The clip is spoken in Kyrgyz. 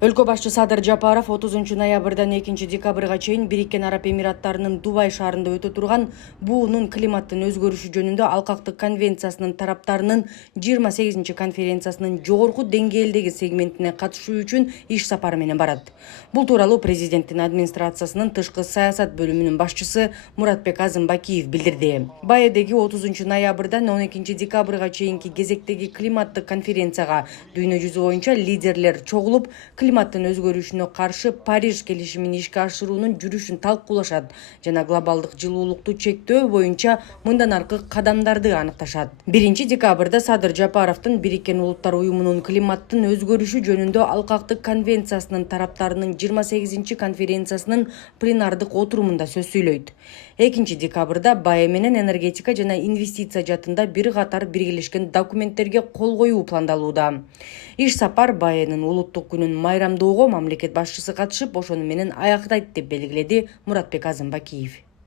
Өлкө башчы Садыр Жапаров 30 ноябрдан 2 декабрга чейин Бириккен Араб Эмираттарынын Дубай шаарында өтө турган буунун климаттын өзгөрүшү жөнүндө Алкактык конвенциясынын тараптарынын 28 конференциясынын жогорку деңгээлдеги сегментине катышуу үчүн иш сапары менен барат. Бул тууралуу президенттин администрациясынын тышкы саясат бөлүмүнүн башчысы Муратбек Азымбакиев билдирди. Баэдеги 30 ноябрдан 12 декабрга чейинки кезектеги климаттык конференцияга дүйнө жүзү боюнча лидерлер чогулуп, климаттын өзгөрүшүнө каршы Париж келишимин ишке ашыруунун жүрүшүн талкуулашат жана глобалдык жылуулукту чектөө боюнча мындан аркы кадамдарды аныкташат. 1 декабрда Садыр Жапаровдун Бириккен Улуттар Уюмунун климаттын өзгөрүшү жөнүндө Алкактык конвенциясынын тараптарынын 28 конференциясынын пленардык отурумунда сөз сүйлөйт. 2 декабрда БАЭ менен энергетика жана инвестиция жаатында бир катар биргелешкен документтерге кол коюу пландалууда. Иш сапар БАЭнин улуттук күнүн майрамдоого мамлекет башчысы катышып, ошону менен аяктайт деп белгиледи Муратбек Азымбакиев.